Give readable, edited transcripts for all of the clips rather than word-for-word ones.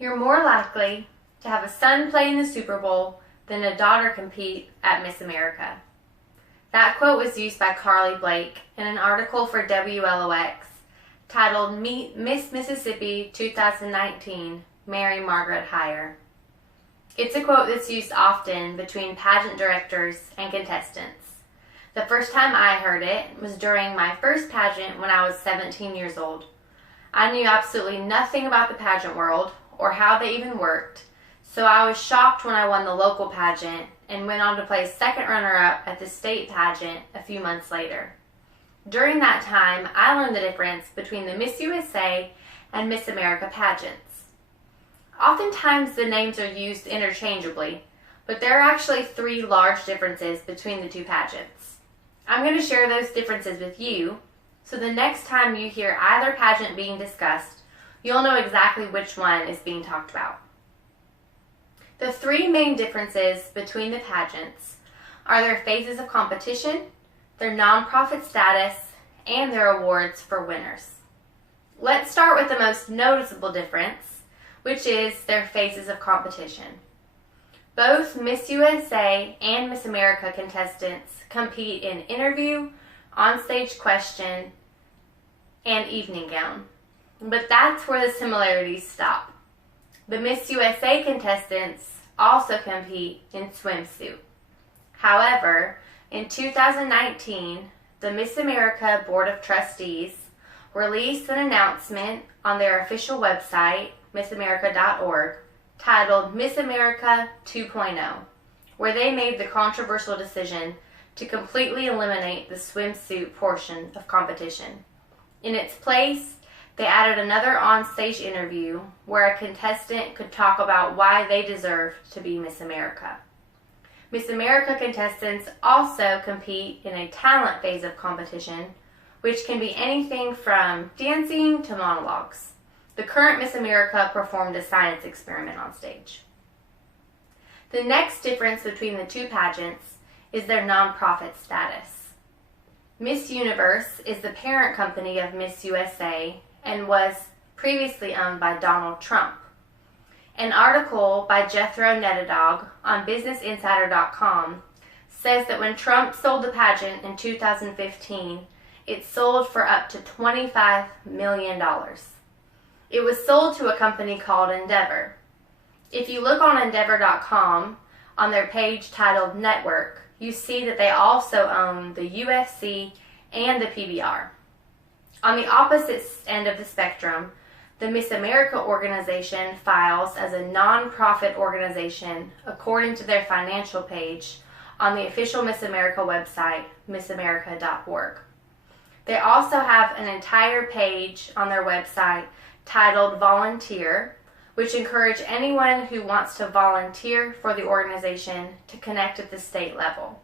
You're more likely to have a son play in the Super Bowl than a daughter compete at Miss America. That quote was used by Carly Blake in an article for WLOX titled Meet Miss Mississippi 2019, Mary Margaret Heyer. It's a quote that's used often between pageant directors and contestants. The first time I heard it was during my first pageant when I was 17 years old. I knew absolutely nothing about the pageant world or how they even worked, so I was shocked when I won the local pageant and went on to play second runner-up at the state pageant a few months later. During that time, I learned the difference between the Miss USA and Miss America pageants. Oftentimes the names are used interchangeably, but there are actually three large differences between the two pageants. I'm going to share those differences with you, so the next time you hear either pageant being discussed, you'll know exactly which one is being talked about. The three main differences between the pageants are their phases of competition, their nonprofit status, and their awards for winners. Let's start with the most noticeable difference, which is their phases of competition. Both Miss USA and Miss America contestants compete in interview, onstage question, and evening gown. But that's where the similarities stop. The Miss USA contestants also compete in swimsuit. However, in 2019, the Miss America Board of Trustees released an announcement on their official website, missamerica.org, titled Miss America 2.0, where they made the controversial decision to completely eliminate the swimsuit portion of competition. In its place, they added another on-stage interview where a contestant could talk about why they deserve to be Miss America. Miss America contestants also compete in a talent phase of competition, which can be anything from dancing to monologues. The current Miss America performed a science experiment on stage. The next difference between the two pageants is their nonprofit status. Miss Universe is the parent company of Miss USA and was previously owned by Donald Trump. An article by Jethro Netadog on BusinessInsider.com says that when Trump sold the pageant in 2015, it sold for up to $25 million. It was sold to a company called Endeavor. If you look on Endeavor.com, on their page titled Network, you see that they also own the UFC and the PBR. On the opposite end of the spectrum, the Miss America organization files as a non-profit organization according to their financial page on the official Miss America website, missamerica.org. They also have an entire page on their website titled Volunteer, which encourage anyone who wants to volunteer for the organization to connect at the state level.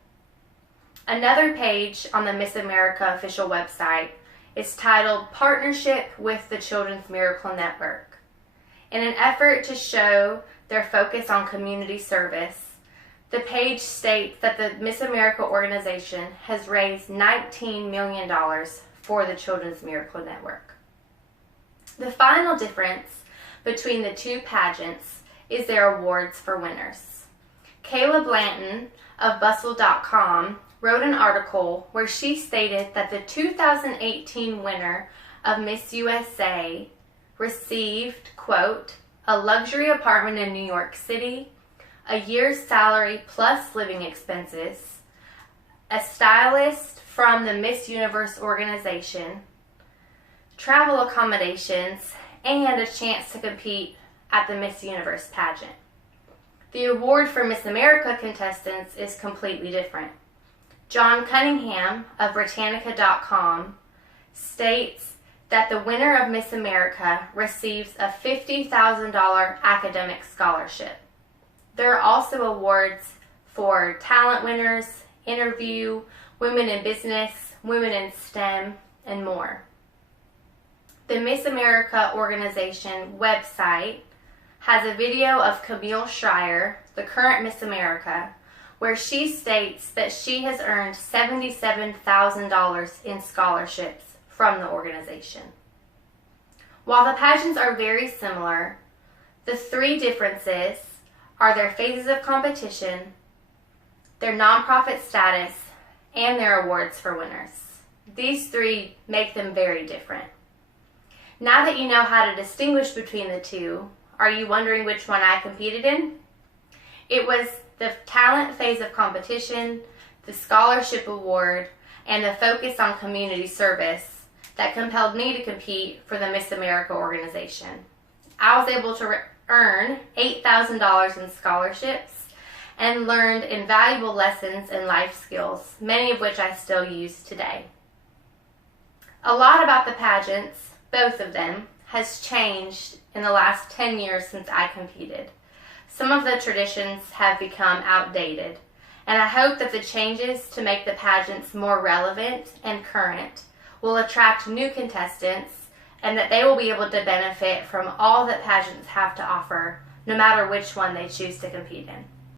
Another page on the Miss America official website is titled Partnership with the Children's Miracle Network. In an effort to show their focus on community service, the page states that the Miss America organization has raised $19 million for the Children's Miracle Network. The final difference between the two pageants is their awards for winners. Kayla Blanton of Bustle.com wrote an article where she stated that the 2018 winner of Miss USA received, quote, a luxury apartment in New York City, a year's salary plus living expenses, a stylist from the Miss Universe organization, travel accommodations, and a chance to compete at the Miss Universe pageant. The award for Miss America contestants is completely different. John Cunningham of Britannica.com states that the winner of Miss America receives a $50,000 academic scholarship. There are also awards for talent winners, interview, women in business, women in STEM, and more. The Miss America organization website has a video of Camille Schreier, the current Miss America, where she states that she has earned $77,000 in scholarships from the organization. While the pageants are very similar, The three differences are their phases of competition, their nonprofit status, and their awards for winners. These three make them very different. Now that you know how to distinguish between the two, are you wondering which one I competed in? It was the talent phase of competition, the scholarship award, and the focus on community service that compelled me to compete for the Miss America organization. I was able to earn $8,000 in scholarships and learned invaluable lessons and life skills, many of which I still use today. A lot about the pageants, both of them, has changed in the last 10 years since I competed. Some of the traditions have become outdated, and I hope that the changes to make the pageants more relevant and current will attract new contestants and that they will be able to benefit from all that pageants have to offer, no matter which one they choose to compete in.